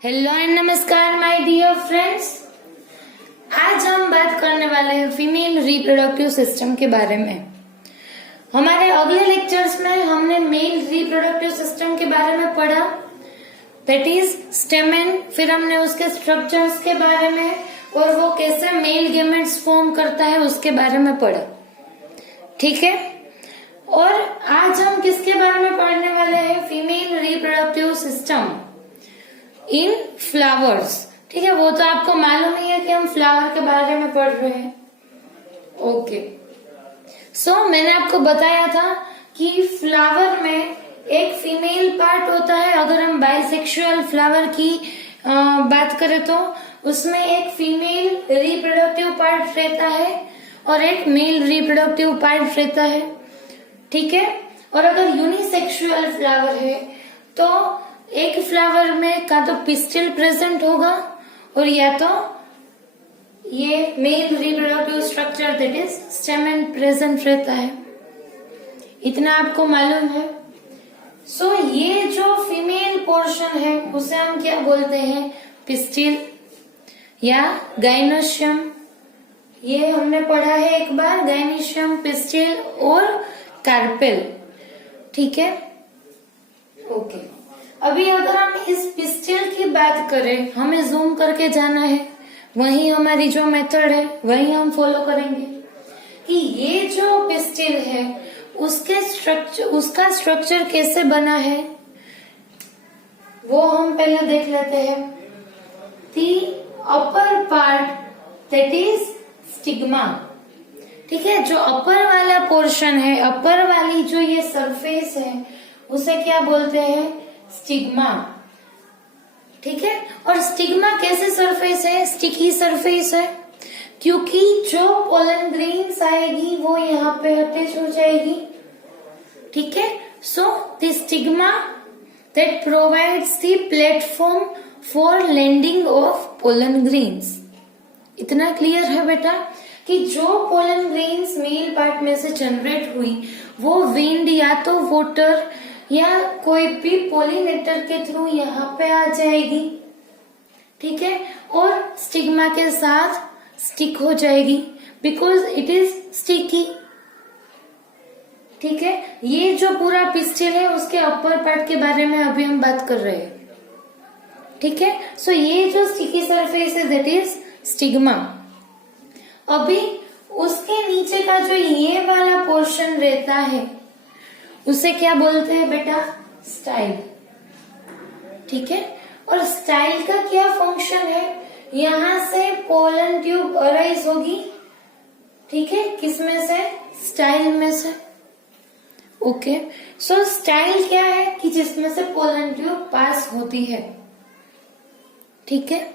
Hello and नमस्कार my dear friends. आज हम बात करने वाले हैं फीमेल रिप्रोडक्टिव सिस्टम के बारे में। हमारे अगले लेक्चर्स में हमने मेल रिप्रोडक्टिव सिस्टम के बारे में पढ़ा, दैट इज स्टेमेन। फिर हमने उसके स्ट्रक्चर्स के बारे में और वो कैसे मेल गेमेट्स फॉर्म करता है उसके बारे में पढ़ा, ठीक है। और आज हम किसके बारे में पढ़ने वाले हैं? Female reproductive system in flowers, ठीक है। वो तो आपको मालूम ही है कि हम फ्लावर के बारे में पढ़ रहे हैं। ओके, सो मैंने आपको बताया था कि फ्लावर में एक फीमेल पार्ट होता है। अगर हम बाइसेक्सुअल फ्लावर की बात करें तो उसमें एक फीमेल रिप्रोडक्टिव पार्ट रहता है और एक मेल रिप्रोडक्टिव पार्ट रहता है, ठीक है। और अगर यूनिसेक्सुअल फ्लावर है तो एक फ्लावर में का तो पिस्टिल प्रेजेंट होगा और या तो ये male reproductive structure that is stamen present रहता है। इतना आपको मालूम है। सो ये जो फीमेल पोर्शन है उसे हम क्या बोलते हैं? पिस्टिल या गाइनोशियम। ये हमने पढ़ा है एक बार, गाइनोशियम, पिस्टिल और कार्पेल, ठीक है। ओके, अभी अगर हम इस पिस्टिल की बात करें, हमें जूम करके जाना है, वही हमारी जो मेथड है वही हम फॉलो करेंगे कि ये जो पिस्टिल है उसका स्ट्रक्चर कैसे बना है वो हम पहले देख लेते हैं। The upper part that is stigma, ठीक है। जो अपर वाला पोर्शन है, अपर वाली जो ये सरफेस है उसे क्या बोलते हैं? स्टिग्मा, ठीक है। और स्टिग्मा कैसे सरफेस है? स्टिकी सरफेस है, क्योंकि जो पोलन ग्रेन्स आएगी वो यहाँ पे अटैच हो जाएगी, ठीक है। So the stigma that provides the platform for landing of pollen grains. इतना क्लियर है बेटा कि जो पोलन ग्रेन्स मेल पार्ट में से जनरेट हुई वो विंड या तो वाटर या कोई भी पोलिनेटर के थ्रू यहाँ पे आ जाएगी, ठीक है, और स्टिग्मा के साथ स्टिक हो जाएगी बिकॉज इट इज स्टिकी, ठीक है। ये जो पूरा पिस्टिल है उसके अपर पार्ट के बारे में अभी हम बात कर रहे हैं, ठीक है। सो ये जो स्टिकी सरफेस है दैट इज स्टिग्मा। अभी उसके नीचे का जो ये वाला पोर्शन रहता है उसे क्या बोलते हैं बेटा? स्टाइल, ठीक है। और स्टाइल का क्या फंक्शन है? यहां से पोलन ट्यूब अराइज होगी, ठीक है। किसमें से? स्टाइल में से। ओके, सो स्टाइल क्या है कि जिसमें से पोलन ट्यूब पास होती है, ठीक है।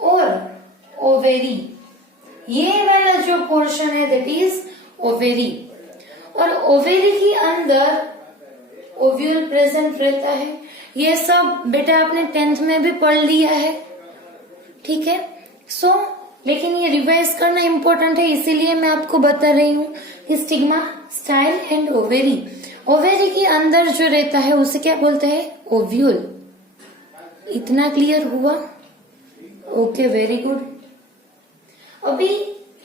और ओवेरी, ये वाला जो पोर्शन है दैट इज ओवेरी। और ओवेरी के अंदर ओव्यूल प्रेजेंट रहता है। ये सब बेटा आपने 10th में भी पढ़ लिया है, ठीक है। सो लेकिन ये रिवाइज करना इम्पोर्टेंट है, इसीलिए मैं आपको बता रही हूँ कि stigma, style and ovary. Ovary के अंदर जो रहता है उसे क्या बोलते हैं? ओव्यूल। इतना क्लियर हुआ? Okay, very good. अभी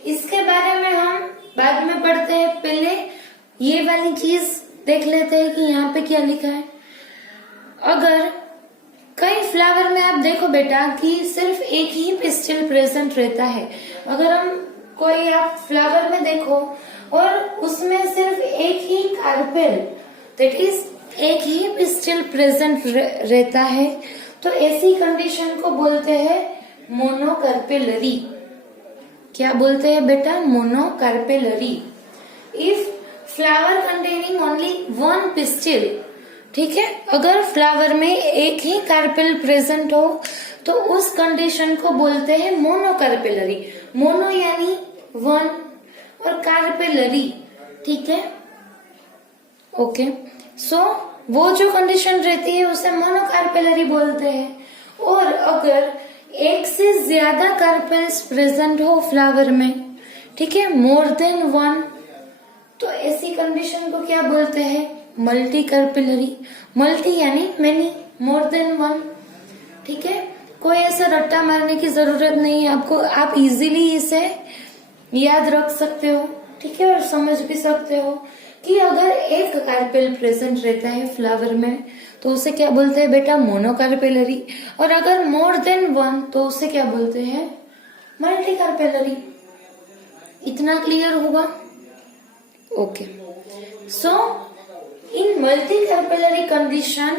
इसके बारे में हम बाद में पढ़ते हैं, पहले ये वाली चीज देख लेते हैं कि यहाँ पे क्या लिखा है। अगर कई फ्लावर में आप देखो बेटा कि सिर्फ एक ही पिस्टिल प्रेजेंट रहता है। अगर हम कोई आप फ्लावर में देखो और उसमें सिर्फ एक ही कार्पेल दैट इज एक ही पिस्टिल प्रेजेंट रहता है तो ऐसी कंडीशन को बोलते हैं मोनोकार्पेलरी। क्या बोलते हैं बेटा? Monocarpellary. If flower containing only one pistil, ठीक है, अगर फ्लावर में एक ही कार्पेल प्रेजेंट हो तो उस कंडीशन को बोलते हैं मोनोकार्पेलरी। मोनो यानी वन और कार्पेलरी, ठीक है। ओके, सो वो जो कंडीशन रहती है उसे मोनोकार्पेलरी बोलते हैं। और अगर एक से ज्यादा कार्पेल्स प्रेजेंट हो फ्लावर में, ठीक है, मोर देन वन, तो ऐसी कंडीशन को क्या बोलते हैं? Multi carpellary. मल्टी यानी मेनी, मोर देन वन, ठीक है। कोई ऐसा रट्टा मारने की जरूरत नहीं है आपको, आप इजीली इसे याद रख सकते हो, ठीक है, और समझ भी सकते हो कि अगर एक कार्पेल प्रेजेंट रहता है फ्लावर में तो उसे क्या बोलते हैं बेटा, मोनोकार्पेलरी, और अगर मोर देन वन तो उसे क्या बोलते हैं, मल्टीकार्पेलरी। इतना क्लियर होगा? ओके, सो इन मल्टीकार्पेलरी कंडीशन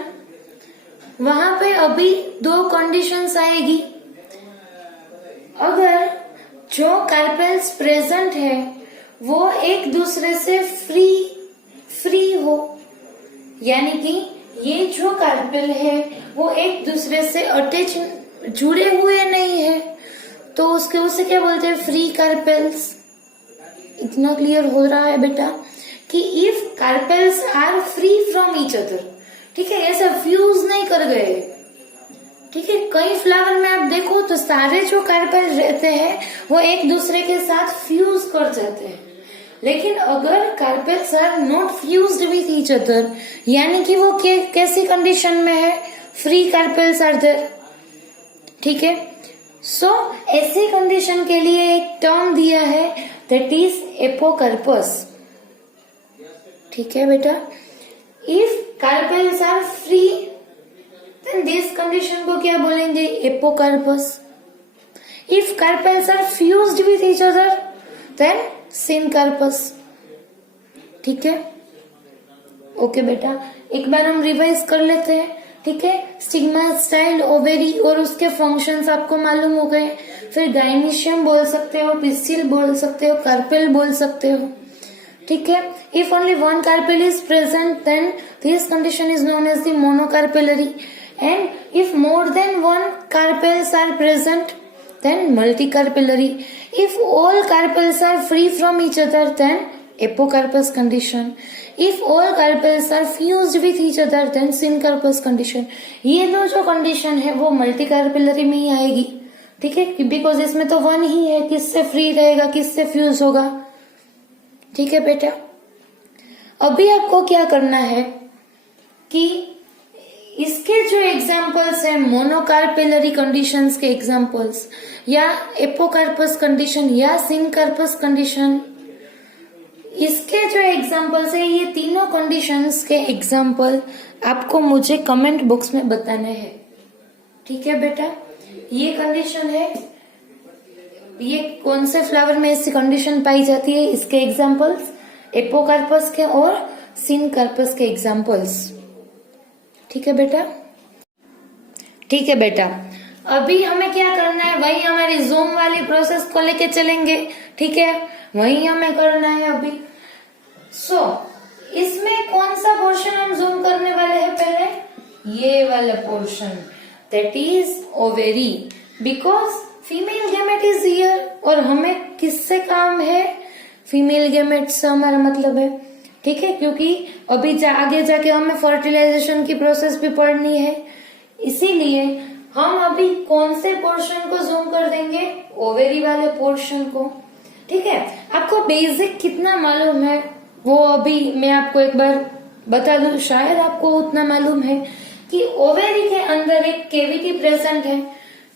वहां पे अभी दो कंडीशंस आएगी। अगर जो कार्पेल्स प्रेजेंट है वो एक दूसरे से फ्री हो, यानी कि ये जो कार्पेल है वो एक दूसरे से अटैच जुड़े हुए नहीं है, तो उसे क्या बोलते हैं, फ्री कार्पेल्स। इतना क्लियर हो रहा है बेटा कि if carpels are free from each other, ठीक है, ऐसे फ्यूज नहीं कर गए, ठीक है। कई फ्लावर में आप देखो तो सारे जो कार्पेल रहते हैं वो एक दूसरे के साथ फ्यूज कर जाते हैं, लेकिन अगर carpels are not fused with each other, यानी कि वो कैसी कंडीशन में है, फ्री कार्पेल्स आर देयर, ठीक है। सो ऐसी कंडीशन के लिए एक टर्म दिया है, दैट इज एपोकार्पस, ठीक है बेटा। If carpels are free then this condition को क्या बोलेंगे, apocarpous. If carpels are fused with each other then syncarpous, ठीक है। ओके बेटा, एक बार हम रिवाइज कर लेते हैं, ठीक है। स्टिग्मा, स्टाइल, ओवेरी और उसके फंक्शंस आपको मालूम हो गए। फिर गाइनिशियम बोल सकते हो, पिस्टिल बोल सकते हो, कार्पेल बोल सकते हो, ठीक है। If only one carpel is present then this condition is known as the monocarpellary, and if more than one carpels are present then multicarpellary. If all carpels are free from each other then apocarpus condition. If all carpels are fused with each other then syncarpus condition. ये दो जो condition है वो मल्टीकार्पेलरी में ही आएगी, ठीक है, because इसमें तो वन ही है, किससे फ्री रहेगा, किससे फ्यूज होगा, ठीक है बेटा। अभी आपको क्या करना है कि इसके जो एग्जाम्पल्स है, मोनोकार्पेलरी कंडीशंस के एग्जाम्पल्स या एपोकार्पस कंडीशन या सिनकार्पस कंडीशन, इसके जो एग्जाम्पल्स है, ये तीनों कंडीशंस के एग्जाम्पल आपको मुझे कमेंट बॉक्स में बताने हैं, ठीक है बेटा। ये कंडीशन है, ये कौन से फ्लावर में ऐसी कंडीशन पाई जाती है, इसके एग्जाम्पल्स, एपोकार्पस के और सिनकार्पस के एग्जाम्पल्स, ठीक है बेटा। ठीक है बेटा, अभी हमें क्या करना है, वही हमारी जूम वाली प्रोसेस को लेके चलेंगे, ठीक है, वही हमें करना है अभी। इसमें कौन सा पोर्शन हम जूम करने वाले हैं, पहले ये वाला portion, that is ovary, because female gamete is here, और हमें किससे काम है, फीमेल गैमेट से हमारा मतलब है, ठीक है, क्योंकि अभी आगे जाके हमें फर्टिलाइजेशन की प्रोसेस भी पढ़नी है, इसीलिए हम अभी कौन से पोर्शन को जूम कर देंगे, ओवेरी वाले पोर्शन को, ठीक है। आपको बेसिक कितना मालूम है वो अभी मैं आपको एक बार बता दूं, शायद आपको उतना मालूम है कि ओवेरी के अंदर एक केविटी प्रेजेंट है,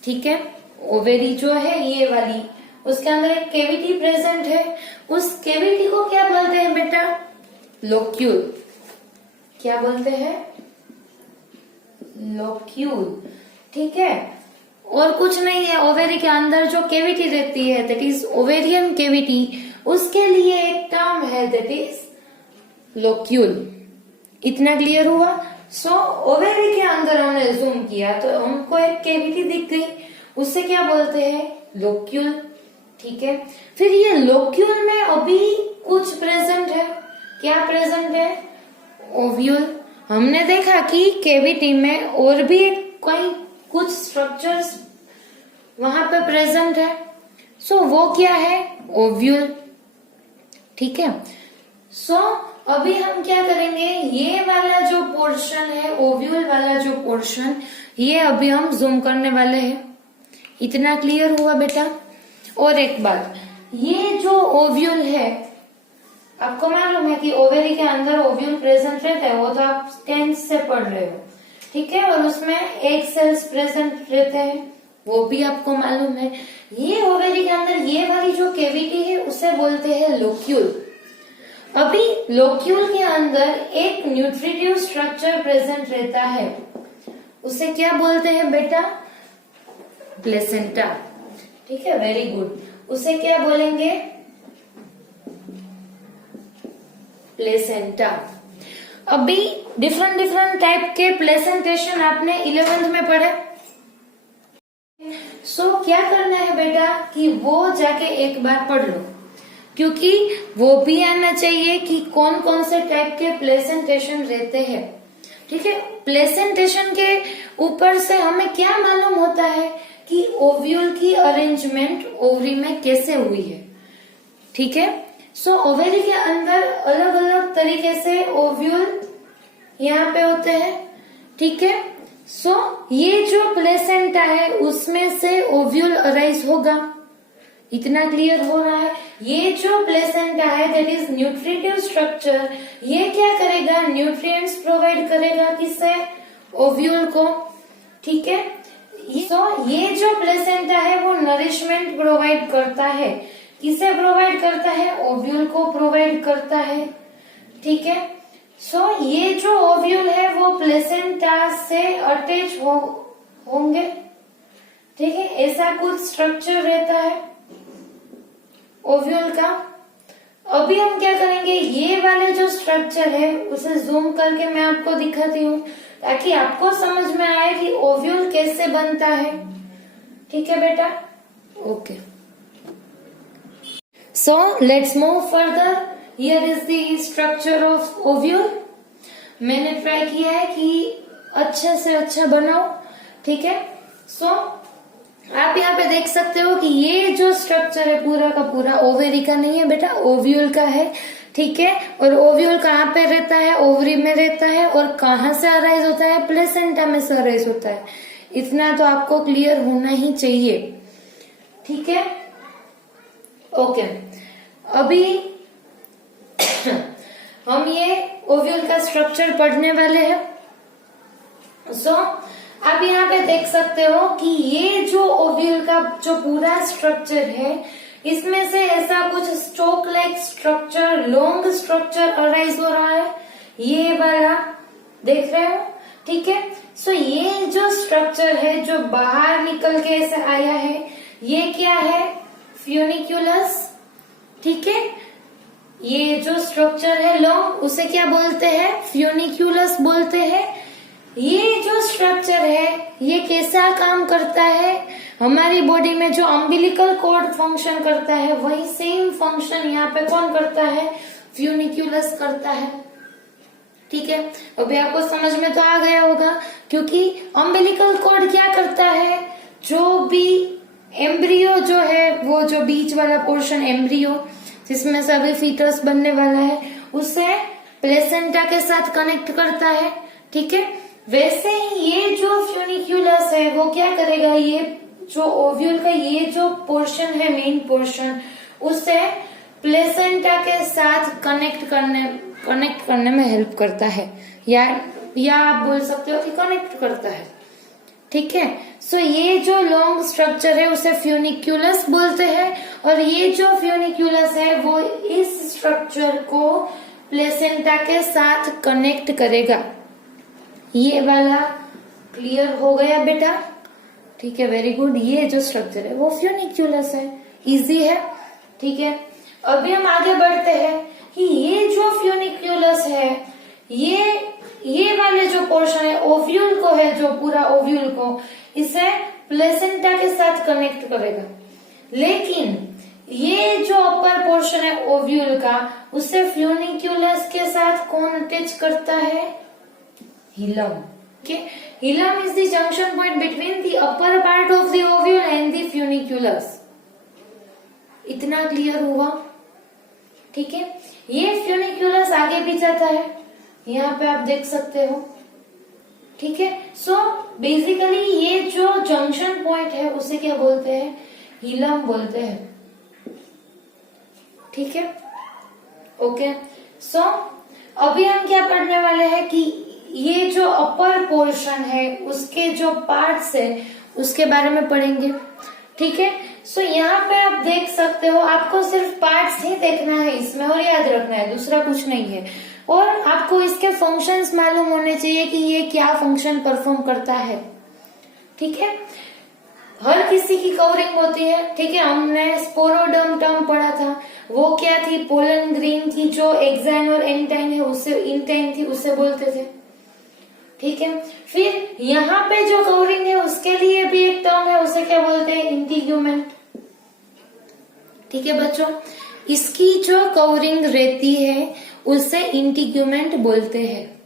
ठीक है। ओवेरी जो है ये वाली, उसके अंदर एक केविटी प्रेजेंट है, उस केविटी को क्या बोलते हैं बेटा, लोक्यूल। क्या बोलते हैं, लोक्यूल, ठीक है। और कुछ नहीं है, ओवेरी के अंदर जो केविटी रहती है दैट इज ओवेरियन केविटी, उसके लिए एक टर्म है दैट इज लोक्यूल। इतना क्लियर हुआ। ओवेरी के अंदर हमने जूम किया तो हमको एक केविटी दिख गई, उससे क्या बोलते हैं, लोक्यूल, ठीक है। फिर ये लोक्यूल में अभी कुछ प्रेजेंट है, क्या प्रेजेंट है, ओव्यूल। हमने देखा कि केविटी में और भी कई कुछ स्ट्रक्चर्स वहां पे प्रेजेंट है, वो क्या है, ओव्यूल, ठीक है। अभी हम क्या करेंगे, ये वाला जो पोर्शन है, ओव्यूल वाला जो पोर्शन, ये अभी हम जूम करने वाले हैं। इतना क्लियर हुआ बेटा। और एक बात, ये जो ओव्यूल है, आपको मालूम है कि ओवेरी के अंदर ओव्यूल प्रेजेंट रहता है, वो तो आप 10th से पढ़ रहे हो, ठीक है, और उसमें एग सेल्स प्रेजेंट रहते हैं, वो भी आपको मालूम है। ये ओवेरी के अंदर ये वाली जो कैविटी है उसे बोलते हैं लोक्यूल। अभी लोक्यूल के अंदर एक न्यूट्रिटिव स्ट्रक्चर प्रेजेंट रहता है, उसे क्या बोलते हैं बेटा? प्लेसेंटा। ठीक है, वेरी गुड। उसे क्या बोलेंगे? प्लेसेंटा। अभी डिफरेंट टाइप के प्लेसेंटेशन आपने 11th में पढ़े। सो क्या करना है बेटा कि वो जाके एक बार पढ़ लो, क्योंकि वो भी आना चाहिए कि कौन कौन से टाइप के प्लेसेंटेशन रहते हैं। ठीक है, प्लेसेंटेशन के ऊपर से हमें क्या मालूम होता है कि ओव्यूल की अरेंजमेंट ओवरी में कैसे हुई है। ठीक है, सो ओवरी के अंदर अलग अलग तरीके से ओव्यूल यहाँ पे होते हैं। ठीक है, सो ये जो प्लेसेंटा है उसमें से ओव्यूल अराइज होगा, इतना क्लियर हो रहा है। ये जो प्लेसेंटा है दैट इज न्यूट्रिटिव स्ट्रक्चर, ये क्या करेगा? न्यूट्रिएंट्स प्रोवाइड करेगा किसे? ओव्यूल को। ठीक है, सो ये जो प्लेसेंटा है वो नरिशमेंट प्रोवाइड करता है। किसे प्रोवाइड करता है? ओव्यूल को प्रोवाइड करता है। ठीक है, सो ये जो ओव्यूल है वो प्लेसेंटा से अटैच होंगे। ठीक है, ऐसा कुछ स्ट्रक्चर रहता है ओव्यूल का। अभी हम क्या करेंगे, ये वाले जो स्ट्रक्चर है उसे जूम करके मैं आपको दिखाती हूँ ताकि आपको समझ में आए कि ओव्यूल कैसे बनता है। ठीक है बेटा, okay. So let's move further. Here is the structure of ovule. मैंने ट्राई किया है कि अच्छे से अच्छा बनाओ। ठीक है, सो आप यहाँ पे देख सकते हो कि ये जो स्ट्रक्चर है पूरा का पूरा ओवेरी का नहीं है बेटा, ओव्यूल का है। ठीक है, और ओव्यूल कहाँ पे रहता है? ओवरी में रहता है। और कहाँ से अराइज होता है? प्लेसेंटा में से अराइज होता है। इतना तो आपको क्लियर होना ही चाहिए। ठीक है, ओके। अभी हम ये ओव्यूल का स्ट्रक्चर पढ़ने वाले हैं। सो आप यहाँ पे देख सकते हो कि ये जो ओव्यूल का जो पूरा स्ट्रक्चर है इसमें से ऐसा कुछ stalk like structure, long structure arise हो रहा है, ये वाला देख रहे हो। ठीक है, सो ये जो स्ट्रक्चर है जो बाहर निकल के ऐसे आया है, ये क्या है? फ्यूनिक्यूलस। ठीक है, ये जो स्ट्रक्चर है लॉन्ग उसे क्या बोलते हैं? फ्यूनिक्यूलस बोलते हैं। ये जो स्ट्रक्चर है ये कैसा काम करता है? हमारी बॉडी में जो अम्बिलिकल कॉर्ड फंक्शन करता है वही सेम फंक्शन यहाँ पे कौन करता है? फ्यूनिक्यूलस करता है। ठीक है, अभी आपको समझ में तो आ गया होगा, क्योंकि अम्बिलिकल कॉर्ड क्या करता है? जो भी एम्ब्रियो जो है, वो जो बीच वाला पोर्शन एम्ब्रियो जिसमें से अभी फीटस बनने वाला है, उसे प्लेसेंटा के साथ कनेक्ट करता है। ठीक है, वैसे ही ये जो फ्यूनिक्यूलस है वो क्या करेगा? ये जो ओव्यूल का ये जो पोर्शन है, मेन पोर्शन, उसे प्लेसेंटा के साथ कनेक्ट करने में हेल्प करता है, या आप बोल सकते हो कि कनेक्ट करता है। ठीक है, सो ये जो लॉन्ग स्ट्रक्चर है उसे फ्यूनिक्यूलस बोलते हैं, और ये जो फ्यूनिक्यूलस है वो इस स्ट्रक्चर को प्लेसेंटा के साथ कनेक्ट करेगा। ये वाला क्लियर हो गया बेटा? ठीक है, वेरी गुड। ये जो स्ट्रक्चर है वो फ्यूनिक्यूलस है, इजी है। ठीक है, अभी हम आगे बढ़ते हैं कि ये जो फ्यूनिक्यूलस है ये वाले जो पोर्शन है ओव्यूल को है, जो पूरा ओव्यूल को, इसे प्लेसेंटा के साथ कनेक्ट करेगा। लेकिन ये जो अपर पोर्शन है ओव्यूल का, उसे फ्यूनिक्यूलस के साथ कौन अटैच करता है? Helium. Okay, hilum is the junction point between the upper part of the ovule and the funiculus. इतना क्लियर हुआ? ठीक है, ये फ्यूनिक्यूलस आगे भी जाता है, यहाँ पे आप देख सकते हो। ठीक है, सो बेसिकली ये जो जंक्शन पॉइंट है उसे क्या बोलते हैं? हिलम बोलते हैं। ठीक है, ओके। सो अभी हम क्या पढ़ने वाले हैं कि ये जो अपर पोर्शन है उसके जो पार्ट्स है उसके बारे में पढ़ेंगे। ठीक है, सो यहाँ पे आप देख सकते हो, आपको सिर्फ पार्ट्स ही देखना है इसमें और याद रखना है, दूसरा कुछ नहीं है। और आपको इसके फंक्शंस मालूम होने चाहिए कि ये क्या फंक्शन परफॉर्म करता है। ठीक है, हर किसी की कवरिंग होती है। ठीक है, हमने स्पोरोडर्म टर्म पढ़ा था, वो क्या थी, पोलन ग्रेन की जो एक्साइन और एंटाइन है उससे इंटाइन थी, उससे बोलते थे। ठीक है, फिर यहाँ पे जो कवरिंग है उसके लिए भी एक टर्म है, उसे क्या बोलते हैं, इंटीग्यूमेंट। ठीक है बच्चों, इसकी जो कवरिंग रहती है उसे इंटीग्यूमेंट बोलते हैं।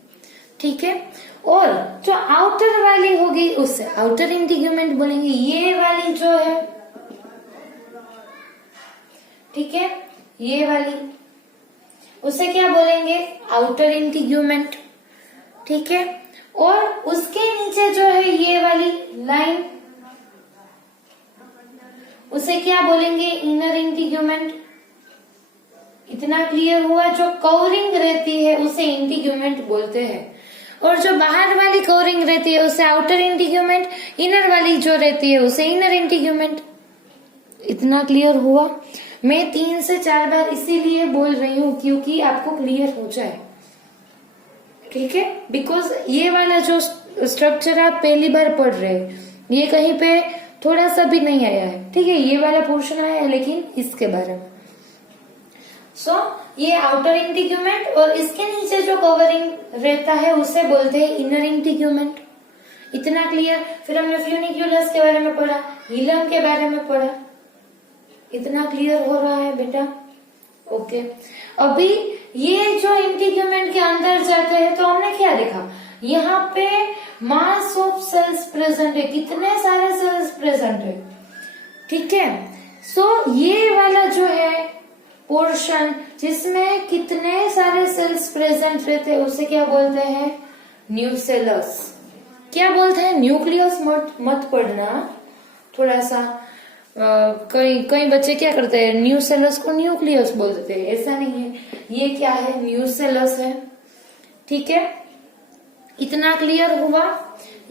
ठीक है, और जो आउटर वाली होगी उसे आउटर इंटीग्यूमेंट बोलेंगे। ये वाली जो है, ठीक है, ये वाली उसे क्या बोलेंगे, आउटर इंटीग्यूमेंट। ठीक है, और उसके नीचे जो है ये वाली लाइन, उसे क्या बोलेंगे, इनर इंटीग्यूमेंट। इतना क्लियर हुआ, जो कवरिंग रहती है उसे इंटीग्यूमेंट बोलते हैं, और जो बाहर वाली कवरिंग रहती है उसे आउटर इंटीग्यूमेंट, इनर वाली जो रहती है उसे इनर इंटीग्यूमेंट। इतना क्लियर हुआ। मैं 3 से 4 बार इसीलिए बोल रही हूँ क्योंकि आपको क्लियर हो जाए। ठीक है, बिकॉज ये वाला जो स्ट्रक्चर आप पहली बार पढ़ रहे हैं, ये कहीं पे थोड़ा सा भी नहीं आया है। ठीक है, ये वाला पोर्शन आया है लेकिन इसके बारे में। सो ये आउटर इंटीग्यूमेंट, और इसके नीचे जो कवरिंग रहता है उसे बोलते हैं इनर इंटीग्यूमेंट। इतना क्लियर। फिर हमने फ्यूनिक्यूलस के बारे में पढ़ा, हिलम के बारे में पढ़ा। इतना क्लियर हो रहा है बेटा? ओके, अभी ये जो इंटीग्यूमेंट के अंदर जाते हैं तो हमने क्या देखा, यहाँ पे मास ऑफ सेल्स प्रेजेंट है, कितने सारे सेल्स प्रेजेंट है। ठीक है, सो ये वाला जो है पोर्शन जिसमें कितने सारे सेल्स प्रेजेंट रहते हैं उसे क्या बोलते हैं, न्यूसेलस। क्या बोलते हैं, न्यूक्लियस मत पढ़ना, थोड़ा सा कई बच्चे क्या करते हैं, न्यूसेलस को न्यूक्लियस बोल देते हैं, ऐसा नहीं है। ये क्या है, न्यूसेलस है। ठीक है, इतना क्लियर हुआ।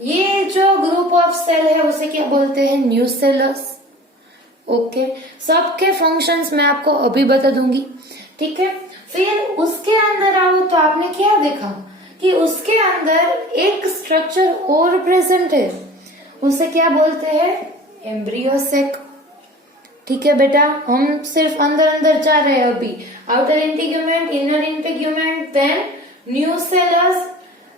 ये जो ग्रुप ऑफ सेल है उसे क्या बोलते हैं, न्यूसेलस। ओके, सबके फंक्शंस मैं आपको अभी बता दूंगी। ठीक है, फिर उसके अंदर आओ तो आपने क्या देखा कि उसके अंदर एक स्ट्रक्चर और प्रेजेंट है, उसे क्या बोलते हैं, एम्ब्रियोसेक। ठीक है बेटा, हम सिर्फ अंदर अंदर जा रहे हैं अभी। Outer integument, inner integument, then nucellus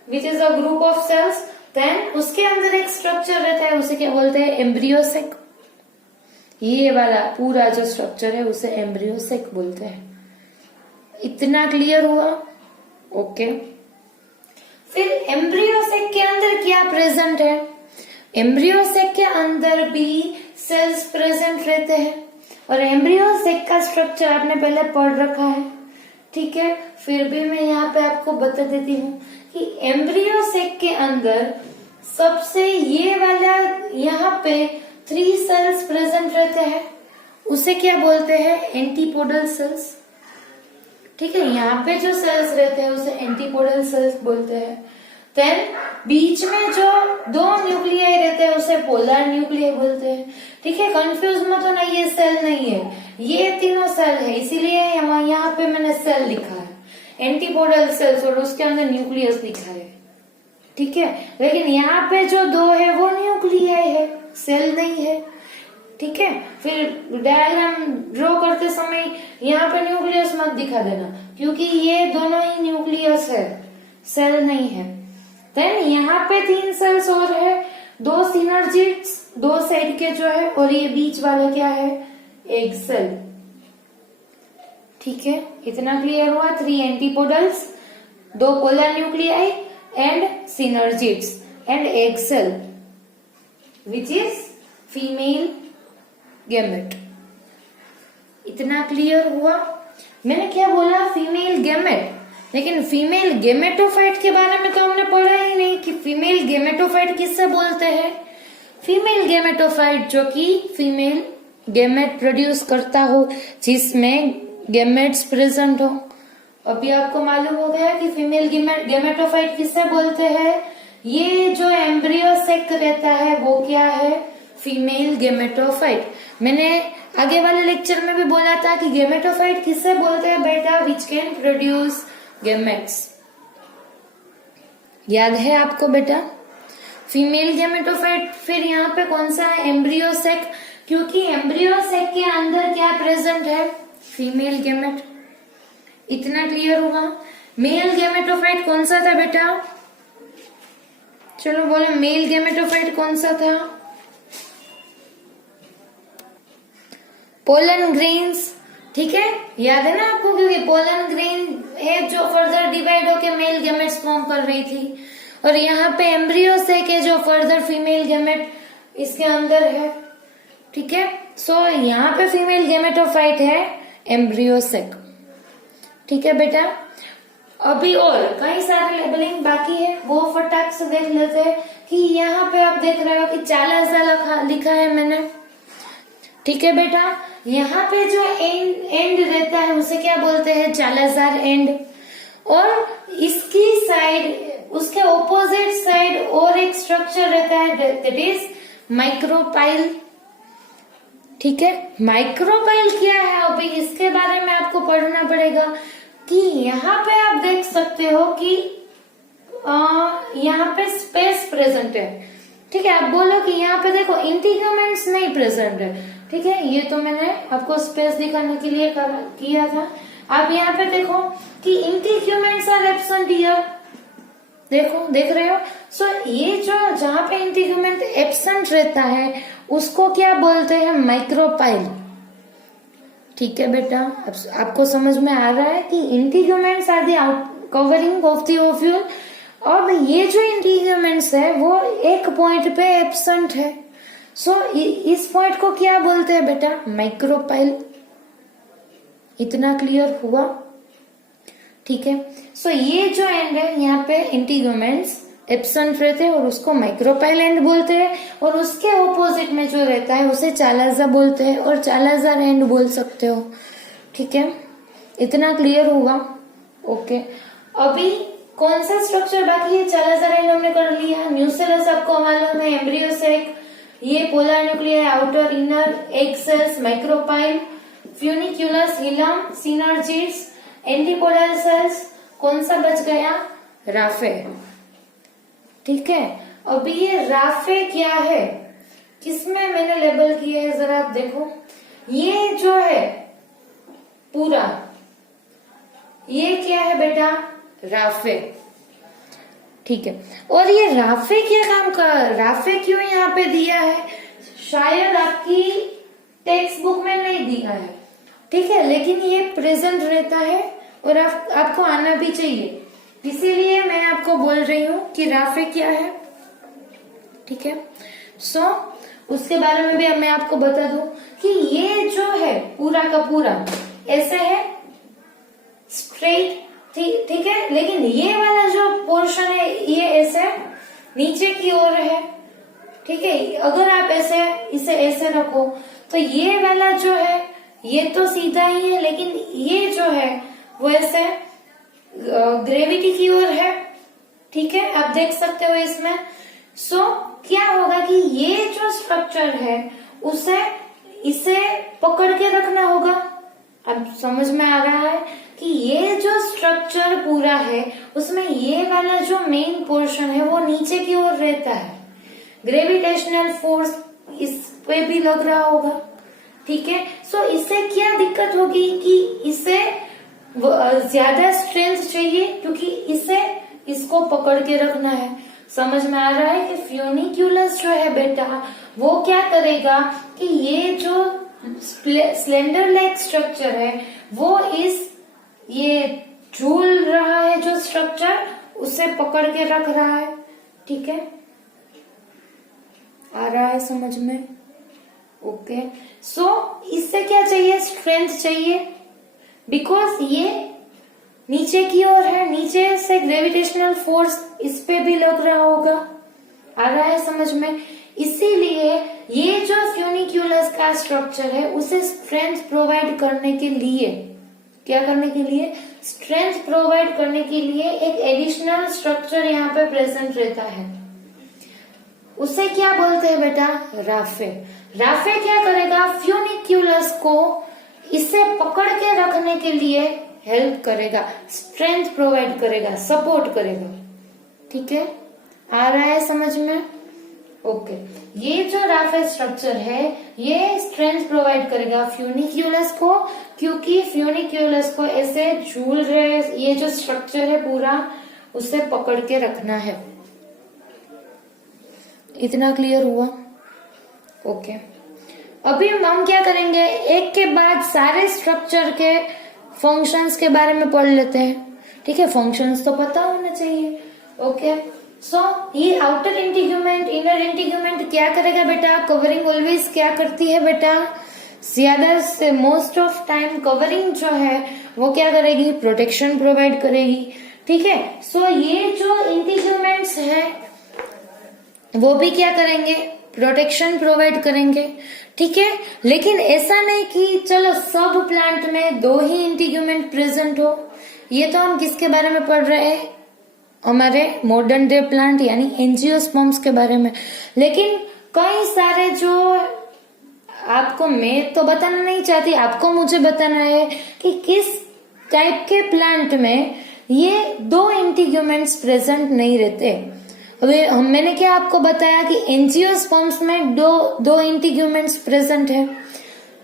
which is a group of cells, then उसके अंदर एक स्ट्रक्चर रहता है उसे क्या बोलते हैं, एम्ब्रियोसेक। ये वाला पूरा जो स्ट्रक्चर है उसे एम्ब्रियोसेक बोलते हैं। इतना क्लियर हुआ? ओके, फिर एम्ब्रियोसेक के अंदर क्या प्रेजेंट है, एम्ब्रियोसेक के अंदर भी सेल्स प्रेजेंट रहते हैं, और एम्ब्रियोसेक का स्ट्रक्चर आपने पहले पढ़ रखा है। ठीक है, फिर भी मैं यहाँ पे आपको बता देती हूँ कि एम्ब्रियोसेक के अंदर सबसे ये वाला यहाँ पे 3 सेल्स प्रेजेंट रहते हैं, उसे क्या बोलते हैं, एंटीपोडल सेल्स। ठीक है, यहाँ पे जो सेल्स रहते हैं उसे एंटीपोडल सेल्स बोलते हैं। देन बीच में जो 2 न्यूक्लियाई रहते हैं उसे पोलर न्यूक्लियाई बोलते हैं। ठीक है, कंफ्यूज मत होना, ये सेल नहीं है, ये तीनों सेल है, इसीलिए यहाँ पे मैंने सेल लिखा है, एंटीपोडल सेल्स, और उसके अंदर न्यूक्लियस लिखा है। ठीक है, लेकिन यहाँ पे जो 2 है वो न्यूक्लियाई है, सेल नहीं है। ठीक है, फिर डायग्राम ड्रॉ करते समय यहाँ पे न्यूक्लियस मत दिखा देना, क्योंकि ये दोनों ही न्यूक्लियस है, सेल नहीं है। देन यहाँ पे 3 सेल्स और है, 2 सिनर्जिड्स 2 साइड के जो है, और ये बीच वाला क्या है, एग सेल। ठीक है, इतना क्लियर हुआ। 3 antipodals, 2 polar nuclei and synergids and egg cell which is female gamete. इतना क्लियर हुआ। मैंने क्या बोला, फीमेल गैमेट, लेकिन फीमेल गैमेटोफाइट के बारे में तो हमने पढ़ा ही नहीं कि फीमेल गैमेटोफाइट किससे बोलते हैं। फीमेल गैमेटोफाइट जो कि फीमेल गैमेट प्रोड्यूस करता हो, जिसमें गैमेट्स प्रेजेंट हो। अभी आपको मालूम हो गया कि फीमेल गैमेटोफाइट किससे बोलते हैं। ये जो एम्ब्रियोसेक रहता है वो क्या है, फीमेल गेमेटोफाइट। मैंने आगे वाले लेक्चर में भी बोला था कि गेमेटोफाइट किससे बोलते हैं बेटा, विच कैन प्रोड्यूस गेमेट्स। याद है आपको बेटा? Female gametophyte. फिर यहाँ पे कौन सा है, एम्ब्रियोसेक, क्योंकि एम्ब्रियोसेक के अंदर क्या प्रेजेंट है, फीमेल गेमेट। इतना क्लियर हुआ। मेल गेमेटोफाइट कौन सा था बेटा? चलो बोलो, मेल गेमेटोफाइट कौन सा था? पोलन ग्रेन्स, ठीक है, याद है ना आपको, क्योंकि पोलन ग्रेन है जो फर्दर डिवाइड होके मेल गेमेट्स फॉर्म कर रही थी, और यहाँ पे एम्ब्रियोसेक है जो फर्दर फीमेल गेमेट इसके अंदर है, ठीक है। सो यहाँ पे फीमेल गेमेटोफाइट है एम्ब्रियोसेक, ठीक है बेटा। अभी और कई सारे लेबलिंग बाकी है, वो फटाक से देख लेते हैं। कि यहाँ पे आप देख रहे हो कि चालाज़ा लिखा है मैंने, ठीक है बेटा। यहाँ पे जो एंड रहता है उसे क्या बोलते हैं, चालाज़ार एंड। और इसकी साइड, उसके ऑपोजिट साइड और एक स्ट्रक्चर रहता है, दैट इज माइक्रोपाइल, ठीक है। माइक्रोपाइल क्या है, अभी इसके बारे में आपको पढ़ना पड़ेगा। कि यहाँ पे आप देख सकते हो कि यहाँ पे स्पेस प्रेजेंट है, ठीक है। आप बोलो कि यहाँ पे देखो इंटीग्यूमेंट्स नहीं प्रेजेंट है, ठीक है। ये तो मैंने आपको स्पेस दिखाने के लिए किया था। आप यहाँ पे देखो कि इंटीग्यूमेंट्स आर एब्सेंट हियर, देखो, देख रहे हो। सो ये जो जहां पे इंटीग्यूमेंट एब्सेंट रहता है उसको क्या बोलते हैं, माइक्रोपाइल, ठीक है बेटा। आपको समझ में आ रहा है कि integuments are the covering of the ovule. अब ये जो इंटीग्यूमेंट्स है वो एक पॉइंट पे एब्सेंट है, सो इस पॉइंट को क्या बोलते हैं बेटा, माइक्रोपाइल। इतना क्लियर हुआ, ठीक है। सो ये जो एंड है यहाँ पे इंटीग्यूमेंट्स एब्सेंट रहते हैं और उसको माइक्रोपाइल एंड बोलते हैं, और उसके ऑपोजिट में जो रहता है उसे चालाज़ा बोलते हैं और चालाज़ार एंड बोल सकते हो, ठीक है। इतना क्लियर हुआ, ओके। अभी कौन सा स्ट्रक्चर बाकी है, चालाज़ार एंड हमने कर लिया, न्यूसेलस आपको मालूम है, एम्ब्रियोसेक, ये polar nuclear, outer inner egg cells, micropyle, funiculus, hilum, synergids, antipolar cells, कौन सा बच गया, राफे, ठीक है। अभी ये राफे क्या है, किसमें मैंने लेबल किया है जरा आप देखो। ये जो है पूरा, ये क्या है बेटा, राफे, ठीक है। और ये राफे क्या काम कर, राफे क्यों यहाँ पे दिया है, शायद आपकी टेक्स्ट बुक में नहीं दिया है, ठीक है, लेकिन ये प्रेजेंट रहता है और आपको आना भी चाहिए, इसीलिए मैं आपको बोल रही हूँ कि राफे क्या है, ठीक है। सो उसके बारे में भी अब मैं आपको बता दूं कि ये जो है पूरा का पूरा ऐसे है, स्ट्रेट, ठीक है, लेकिन ये वाला जो पोर्शन है ये ऐसे नीचे की ओर है, ठीक है। अगर आप ऐसे इसे ऐसे रखो तो ये वाला जो है ये तो सीधा ही है, लेकिन ये जो है वो ऐसे ग्रेविटी की ओर है, ठीक है, आप देख सकते हो इसमें। सो क्या होगा कि ये जो स्ट्रक्चर है उसे इसे पकड़ के रखना होगा। अब समझ में आ रहा है कि ये जो स्ट्रक्चर पूरा है उसमें ये वाला जो मेन पोर्शन है वो नीचे की ओर रहता है, ग्रेविटेशनल फोर्स इस पे भी लग रहा होगा, ठीक है। सो इससे क्या दिक्कत होगी कि इसे ज्यादा स्ट्रेंथ चाहिए क्योंकि इसे इसको पकड़ के रखना है। समझ में आ रहा है कि फ्यूनिक्यूलस जो है बेटा वो क्या करेगा कि ये जो स्लेंडर लाइक स्ट्रक्चर है वो ये झूल रहा है जो स्ट्रक्चर उसे पकड़ के रख रहा है, ठीक है। आ रहा है समझ में, ओके। सो इससे क्या चाहिए, स्ट्रेंथ चाहिए, बिकॉज ये नीचे की ओर है, नीचे से ग्रेविटेशनल फोर्स इस पे भी लग रहा होगा। आ रहा है समझ में, इसीलिए ये जो फ्यूनिक्यूलस का स्ट्रक्चर है उसे स्ट्रेंथ प्रोवाइड करने के लिए, क्या करने के लिए, स्ट्रेंथ प्रोवाइड करने के लिए एक एडिशनल स्ट्रक्चर यहाँ पे प्रेजेंट रहता है। उसे क्या बोलते हैं बेटा? राफे। राफे क्या करेगा? फ्यूनिक्यूलस को इसे पकड़ के रखने के लिए हेल्प करेगा, स्ट्रेंथ प्रोवाइड करेगा, सपोर्ट करेगा। ठीक है, आ रहा है समझ में? ओके, ये जो राफे स्ट्रक्चर है ये स्ट्रेंथ प्रोवाइड करेगा फ्यूनिक्यूलस को, क्योंकि फ्यूनिक्यूलस को ऐसे झूल रहे, ये जो स्ट्रक्चर है पूरा उसे पकड़ के रखना है। इतना क्लियर हुआ? ओके, अभी हम क्या करेंगे, एक के बाद सारे स्ट्रक्चर के फंक्शंस के बारे में पढ़ लेते हैं। ठीक है, फंक्शंस तो पता होना चाहिए। ओके, सो ये आउटर इंटीग्यूमेंट, इनर इंटीग्यूमेंट क्या करेगा बेटा? कवरिंग ऑलवेज क्या करती है बेटा? ज्यादा से मोस्ट ऑफ टाइम कवरिंग जो है वो क्या करेगी? प्रोटेक्शन प्रोवाइड करेगी। ठीक है, सो ये जो इंटीग्यूमेंट्स है वो भी क्या करेंगे? प्रोटेक्शन प्रोवाइड करेंगे। ठीक है, लेकिन ऐसा नहीं कि चलो सब प्लांट में दो ही इंटीग्यूमेंट प्रेजेंट हो। ये तो हम किसके बारे में पढ़ रहे हैं? हमारे मॉडर्न डे प्लांट यानी एंजियोस्पर्म्स के बारे में। लेकिन कई सारे जो आपको मैं तो बताना नहीं चाहती, आपको मुझे बताना है कि किस टाइप के प्लांट में ये दो इंटीग्यूमेंट्स प्रेजेंट नहीं रहते। अभी मैंने क्या आपको बताया कि एंजियोस्पर्म्स में दो इंटीग्यूमेंट्स प्रेजेंट है,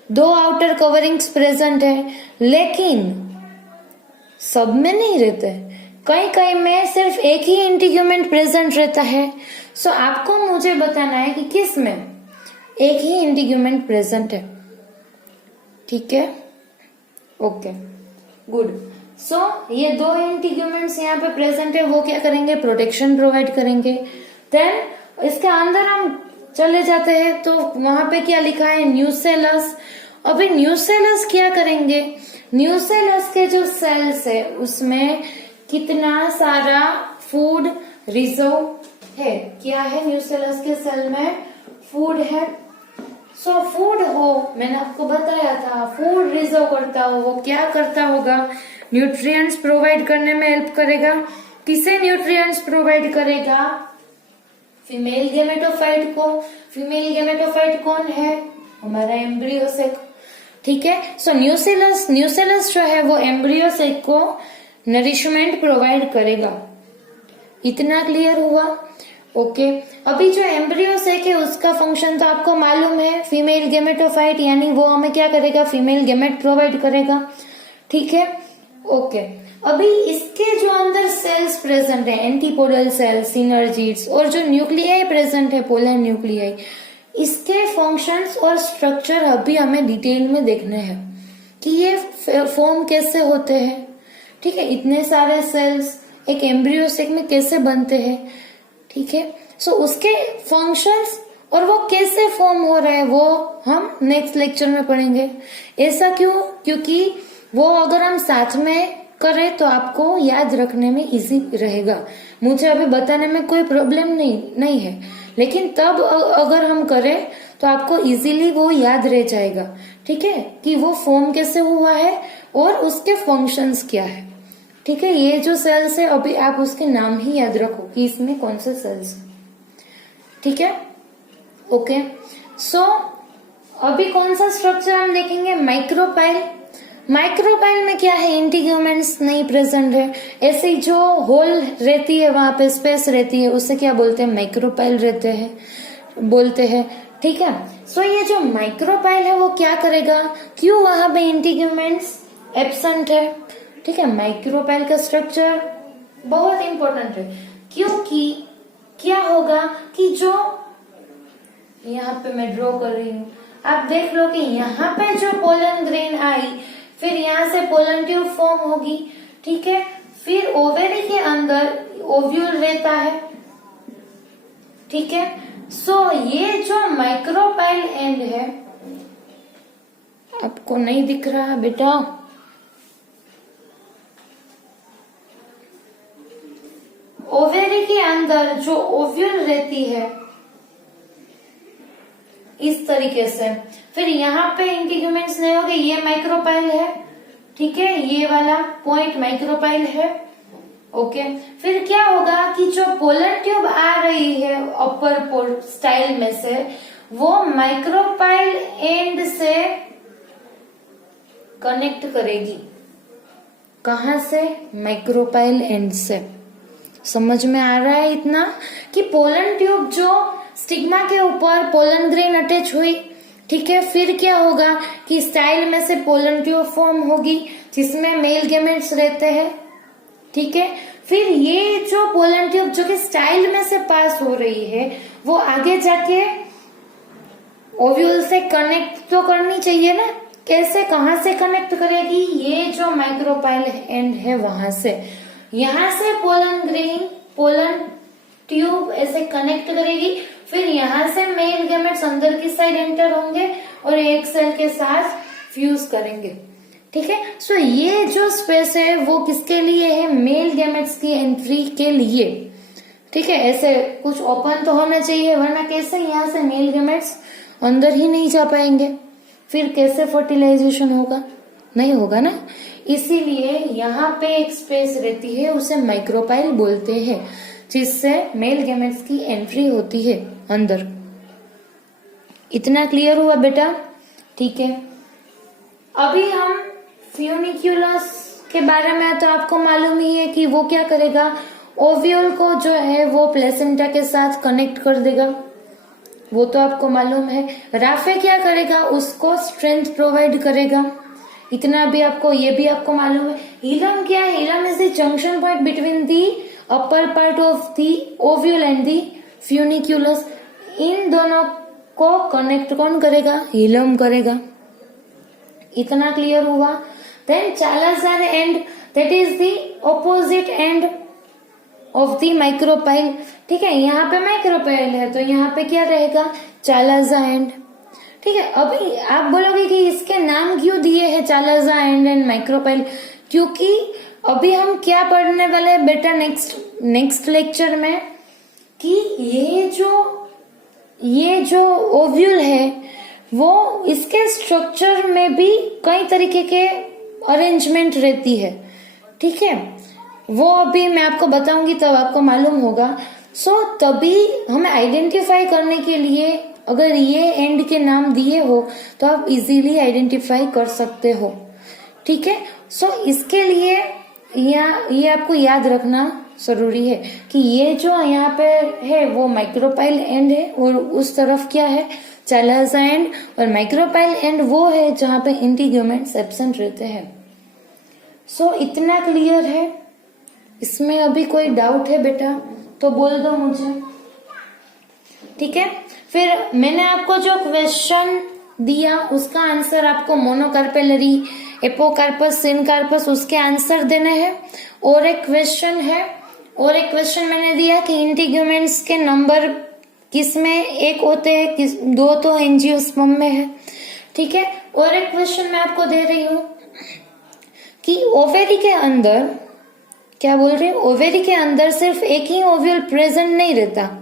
दो आउटर कवरिंग्स प्रेजेंट है, लेकिन सब में नहीं रहते। कई कई में सिर्फ एक ही इंटीग्यूमेंट प्रेजेंट रहता है। सो आपको मुझे बताना है कि किस में एक ही इंटीग्यूमेंट प्रेजेंट है। ठीक है, ओके, गुड। सो ये दो इंटीग्यूमेंट्स यहाँ पे प्रेजेंट है, वो क्या करेंगे? प्रोटेक्शन प्रोवाइड करेंगे। देन इसके अंदर हम चले जाते हैं तो वहां पे क्या लिखा है? न्यूसेलस। अभी न्यूसेलस क्या करेंगे? न्यूसेलस के जो सेल्स है उसमें कितना सारा फूड रिजर्व है? क्या है न्यूसेलस के सेल में? फूड है। सो फूड हो, मैंने आपको बताया था, फूड रिजर्व करता हो, वो क्या करता होगा? न्यूट्रिएंट्स प्रोवाइड करने में हेल्प करेगा। किसे न्यूट्रिएंट्स प्रोवाइड करेगा? फीमेल गेमेटोफाइट को। फीमेल गेमेटोफाइट कौन है? हमारा एम्ब्रियो सेक। ठीक है, सो न्यूसेलस जो है वो एम्ब्रियो सेक को नरिशमेंट प्रोवाइड करेगा। इतना क्लियर हुआ? ओके, अभी जो एम्ब्रियो सेक है उसका फंक्शन तो आपको मालूम है, फीमेल गेमेटोफाइट यानी वो हमें क्या करेगा? फीमेल गेमेट प्रोवाइड करेगा। ठीक है, ओके, अभी इसके जो अंदर सेल्स प्रेजेंट है, एंटीपोडल सेल्स, सिनर्जिड्स और जो न्यूक्लियाई प्रेजेंट है, पोलर न्यूक्लियाई, इसके फंक्शंस और स्ट्रक्चर अभी हमें डिटेल में देखने हैं कि ये फॉर्म कैसे होते हैं। ठीक है, इतने सारे सेल्स एक एम्ब्रियो सेक में कैसे बनते हैं। ठीक है, सो उसके फंक्शंस और वो कैसे फॉर्म हो रहे हैं वो हम नेक्स्ट लेक्चर में पढ़ेंगे। ऐसा क्यों? क्योंकि वो अगर हम साथ में करें तो आपको याद रखने में इजी रहेगा। मुझे अभी बताने में कोई प्रॉब्लम नहीं है, लेकिन तब अगर हम करें तो आपको इजीली वो याद रह जाएगा। ठीक है, कि वो फॉर्म कैसे हुआ है और उसके फंक्शंस क्या है। ठीक है, ये जो सेल्स है अभी आप उसके नाम ही याद रखो कि इसमें कौन से सेल्स है। ठीक है, ओके, सो अभी कौन सा स्ट्रक्चर हम देखेंगे? माइक्रोपाइल। माइक्रोपाइल में क्या है? इंटीग्यूमेंट्स नहीं प्रेजेंट है। ऐसी जो होल रहती है, वहां पे स्पेस रहती है, उसे क्या बोलते हैं? माइक्रोपाइल बोलते हैं। ठीक है, सो ये जो माइक्रोपाइल है वो क्या करेगा? क्यों वहां पे इंटीग्यूमेंट्स एब्सेंट है? ठीक है, माइक्रोपाइल का स्ट्रक्चर बहुत इंपॉर्टेंट है, क्योंकि क्या होगा कि जो यहाँ पे मैं ड्रॉ कर रही हूँ, आप देख लो कि यहाँ पे जो पोलन ग्रेन आई, फिर यहाँ से पोलन ट्यूब फॉर्म होगी। ठीक है, फिर ओवेरी के अंदर ओव्यूल रहता है। ठीक है, सो ये जो माइक्रोपाइल एंड है, आपको नहीं दिख रहा बेटा? ओवेरी के अंदर जो ओव्यूल रहती है इस तरीके से, फिर यहाँ पे इंटीग्यूमेंट्स नहीं होंगे, ये माइक्रोपाइल है। ठीक है, ये वाला पॉइंट माइक्रोपाइल है। ओके फिर क्या होगा कि जो पोलन ट्यूब आ रही है अपर स्टाइल में से वो माइक्रोपाइल एंड से कनेक्ट करेगी। कहां से? माइक्रोपाइल एंड से। समझ में आ रहा है इतना कि पोलन ट्यूब जो स्टिग्मा के ऊपर पोलन ग्रेन अटैच हुई, ठीक है, फिर क्या होगा कि स्टाइल में से पोलन ट्यूब फॉर्म होगी जिसमें मेल गैमेट्स रहते हैं, ठीक है। फिर ये जो पोलन ट्यूब जो कि स्टाइल में से पास हो रही है वो आगे जाके ओव्यूल से कनेक्ट तो करनी चाहिए ना। कैसे, कहां से कनेक्ट करेगी? ये जो माइक्रोपाइल एंड है वहां से, यहां से पोलन ग्रेन पोलन ट्यूब ऐसे कनेक्ट करेगी। फिर यहां से मेल गैमेट्स अंदर की साइड एंटर होंगे और एक सेल के साथ फ्यूज करेंगे, ठीक है। सो ये जो स्पेस है वो किसके लिए है? मेल गैमेट्स की एंट्री के लिए, ठीक है। ऐसे कुछ ओपन तो होना चाहिए, वरना कैसे यहाँ से मेल गैमेट्स अंदर ही नहीं जा पाएंगे, फिर कैसे फर्टिलाइजेशन होगा? नहीं होगा ना। इसीलिए यहाँ पे एक स्पेस रहती है, उसे माइक्रोपाइल बोलते हैं, जिससे मेल गैमेट्स की एंट्री होती है अंदर। इतना क्लियर हुआ बेटा? ठीक है। अभी हम फ्यूनिक्यूलस के बारे में तो आपको मालूम ही है कि वो क्या करेगा, ओव्यूल को जो है वो प्लेसेंटा के साथ कनेक्ट कर देगा, वो तो आपको मालूम है। राफे क्या करेगा, उसको स्ट्रेंथ प्रोवाइड करेगा, इतना भी आपको, ये भी आपको मालूम है। इलम क्या है? Hilum is the junction point between the upper part of the ovule and the funiculus. इन दोनों को कनेक्ट कौन करेगा? इलम करेगा। इतना क्लियर हुआ। Then chalazal end, that is the opposite end of the micropyle, ठीक है। यहाँ पे माइक्रोपाइल है तो यहाँ पे क्या रहेगा? चालाजा एंड, ठीक है। अभी आप बोलोगे कि इसके नाम क्यों दिए हैं चालाजा एंड माइक्रोपाइल? क्योंकि अभी हम क्या पढ़ने वाले हैं बेटा नेक्स्ट लेक्चर में, कि ये जो ओव्यूल है वो इसके स्ट्रक्चर में भी कई तरीके के अरेंजमेंट रहती है, ठीक है। वो अभी मैं आपको बताऊंगी तब आपको मालूम होगा। सो तभी हमें आइडेंटिफाई करने के लिए अगर ये एंड के नाम दिए हो तो आप इजीली आइडेंटिफाई कर सकते हो, ठीक है। सो इसके लिए ये आपको याद रखना जरूरी है कि ये जो यहाँ पे है वो माइक्रोपाइल एंड है और उस तरफ क्या है? चालाजा एंड। और माइक्रोपाइल एंड वो है जहाँ पे इंटीग्यूमेंट्स एब्सेंट रहते हैं। सो इतना क्लियर है? इसमें अभी कोई डाउट है बेटा तो बोल दो मुझे, ठीक है। फिर मैंने आपको जो क्वेश्चन दिया उसका आंसर आपको मोनोकार्पेलरी, एपोकार्पस, सिनकार्पस उसके आंसर देने हैं। और एक क्वेश्चन मैंने दिया कि इंटीग्यूमेंट्स के नंबर किसमें एक होते हैं, दो तो एंजियोस्पर्म में है, ठीक है। और एक क्वेश्चन मैं आपको दे रही हूं कि ओवेरी के अंदर, क्या बोल रही हूँ, ओवेरी के अंदर सिर्फ एक ही ओव्यूल प्रेजेंट नहीं रहता,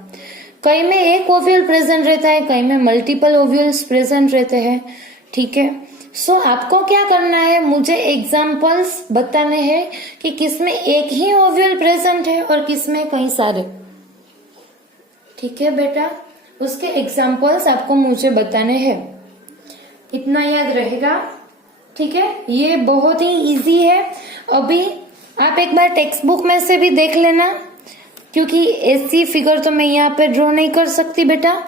कई में एक ओव्यूल प्रेजेंट रहता है, कई में मल्टीपल ओव्यूल्स प्रेजेंट रहते हैं, ठीक है। सो आपको क्या करना है, मुझे एग्जांपल्स बताने हैं कि किसमें एक ही ओव्यूल प्रेजेंट है और किसमें कई सारे, ठीक है बेटा। उसके एग्जांपल्स आपको मुझे बताने हैं, इतना याद रहेगा, ठीक है। ये बहुत ही इजी है। अभी आप एक बार टेक्स्ट बुक में से भी देख लेना, क्योंकि ऐसी फिगर तो मैं यहाँ पे ड्रॉ नहीं कर सकती बेटा,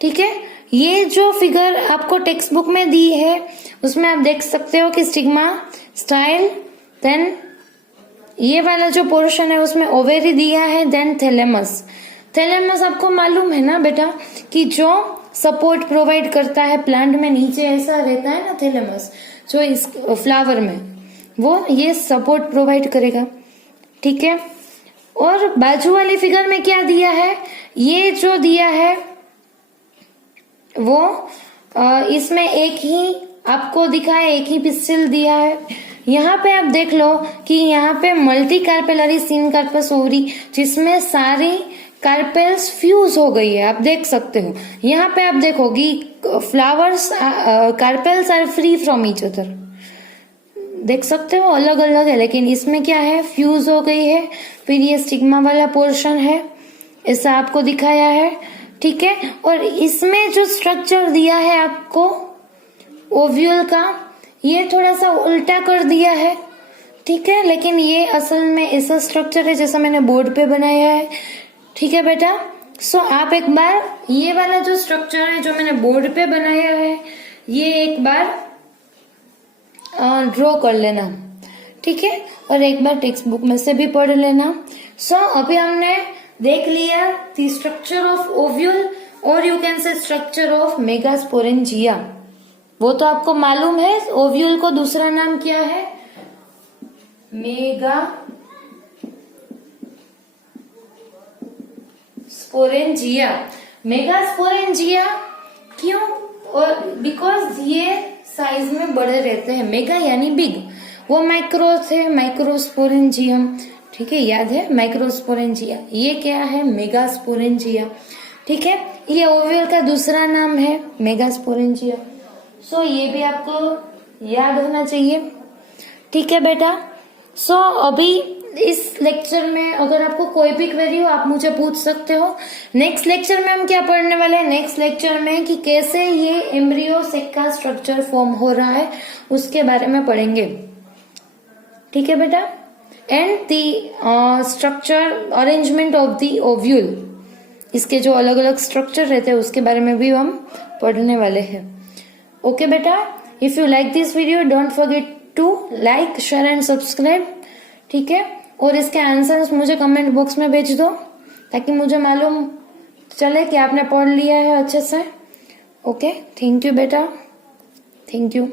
ठीक है। ये जो फिगर आपको टेक्स्ट बुक में दी है उसमें आप देख सकते हो कि स्टिग्मा, स्टाइल, देन ये वाला जो पोर्शन है उसमें ओवेरी दिया है, देन थैलेमस। थैलेमस आपको मालूम है ना बेटा कि जो सपोर्ट प्रोवाइड करता है प्लांट में, नीचे ऐसा रहता है ना थैलेमस, जो इस फ्लावर में वो ये सपोर्ट प्रोवाइड करेगा, ठीक है। और बाजू वाली फिगर में क्या दिया है, ये जो दिया है वो इसमें एक ही आपको दिखा है, एक ही पिस्टिल दिया है। यहाँ पे आप देख लो कि यहाँ पे मल्टी कार्पेलरी सिनकार्पस ओवरी, जिसमें सारी कार्पेल्स फ्यूज हो गई है, आप देख सकते हो। यहाँ पे आप देखोगी flowers carpels are free from each other, देख सकते हो अलग अलग है, लेकिन इसमें क्या है, फ्यूज हो गई है, फिर ये स्टिग्मा वाला पोर्शन है, ऐसा आपको दिखाया है, ठीक है। और इसमें जो स्ट्रक्चर दिया है आपको ओव्यूल का, ये थोड़ा सा उल्टा कर दिया है, ठीक है, लेकिन ये असल में ऐसा स्ट्रक्चर है जैसा मैंने बोर्ड पे बनाया है, ठीक है बेटा। सो आप एक बार ये वाला जो स्ट्रक्चर है जो मैंने बोर्ड पे बनाया है, ये एक बार ड्रॉ कर लेना, ठीक है, और एक बार टेक्स्ट बुक में से भी पढ़ लेना। सो अभी हमने देख लिया द स्ट्रक्चर ऑफ ओव्यूल, और you can say structure of megasporangia. वो तो आपको मालूम है, ओव्यूल को दूसरा नाम क्या है, मेगास्पोरेंजिया। मेगास्पोरेंजिया क्यों? और बिकॉज ये साइज में बड़े रहते हैं, मेगा यानी बिग, वो माइक्रो थे माइक्रोस्पोरेंजियम, ठीक है, याद है माइक्रोस्पोरेंजिया, ये क्या है मेगास्पोरेंजिया, ठीक है, ये ओव्यूल का दूसरा नाम है मेगास्पोरेंजिया। सो ये भी आपको याद होना चाहिए, ठीक है बेटा। सो अभी इस लेक्चर में अगर आपको कोई भी क्वेरी हो आप मुझे पूछ सकते हो। नेक्स्ट लेक्चर में हम क्या पढ़ने वाले हैं, नेक्स्ट लेक्चर में कि कैसे ये एम्ब्रियो सेक का स्ट्रक्चर फॉर्म हो रहा है उसके बारे में पढ़ेंगे, ठीक है बेटा। And the structure arrangement of the ovule, इसके जो अलग अलग स्ट्रक्चर रहते हैं उसके बारे में भी हम पढ़ने वाले हैं। ओके बेटा, if you like this video don't forget to like, share and subscribe, ठीक है। और इसके आंसर्स मुझे कमेंट बॉक्स में भेज दो ताकि मुझे मालूम चले कि आपने पढ़ लिया है अच्छे से। ओके, थैंक यू बेटा, थैंक यू।